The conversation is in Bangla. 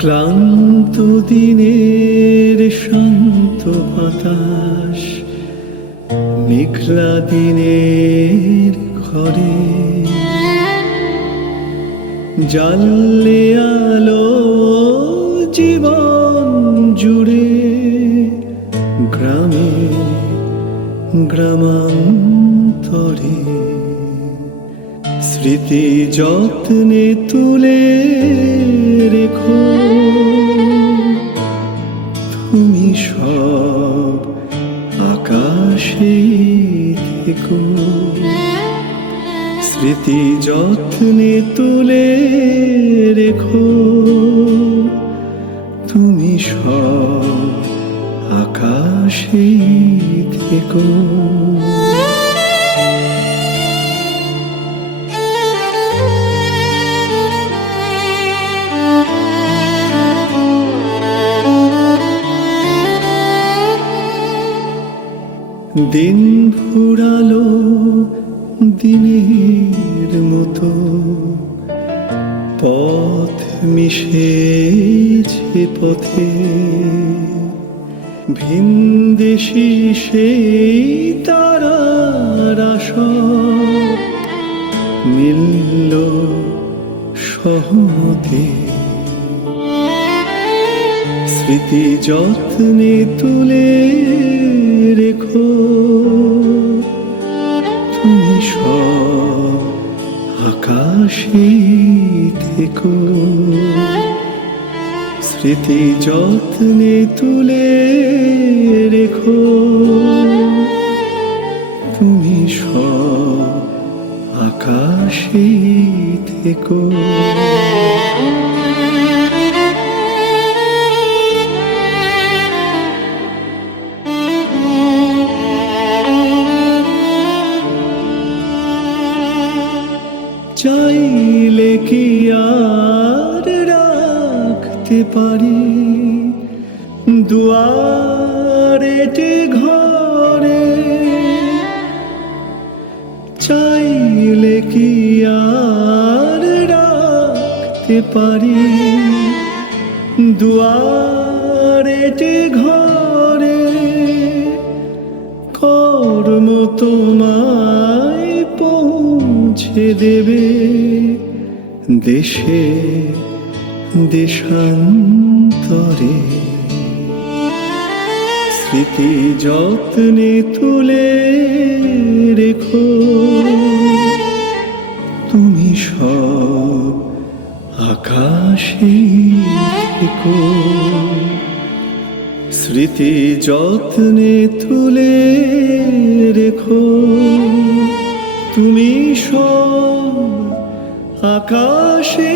ক্লান্ত দিনের শান্ত বাতাস মেঘলা দিনের ঘরে। জানলে আলো জীবন জুড়ে গ্রামে গ্রামান্তরে। স্মৃতি যত্নে তুলে রেখো। তুমি সব আকাশে থেকো। স্মৃতি যত্নে তুলে রেখো। তুমি সব আকাশে থেকো। দিন ফুরালো দিনের মতো। পথ মিশেছে পথে। ভিনদেশি সেই তারার আশা মিলল সহমতে। স্মৃতি যত্নে তুলে রেখো। তুমি সব আকাশে থেকো। স্মৃতি যত্নে তুলে রেখো। তুমি সব আকাশে থেকো। কি আর রাখতে পারি? দুয়ারেতে ঘরে চাইলে কি আর রাখতে পারি? দুয়ারেতে ঘরে কর্ম তোমায় পৌঁছে দেবে। দেশে, দেশান্তরে। স্মৃতি যত্নে তুলে রেখো। তুমি সব আকাশে রেখো স্মৃতি যত্নে তুলে রেখো। তুমি সব আকাশে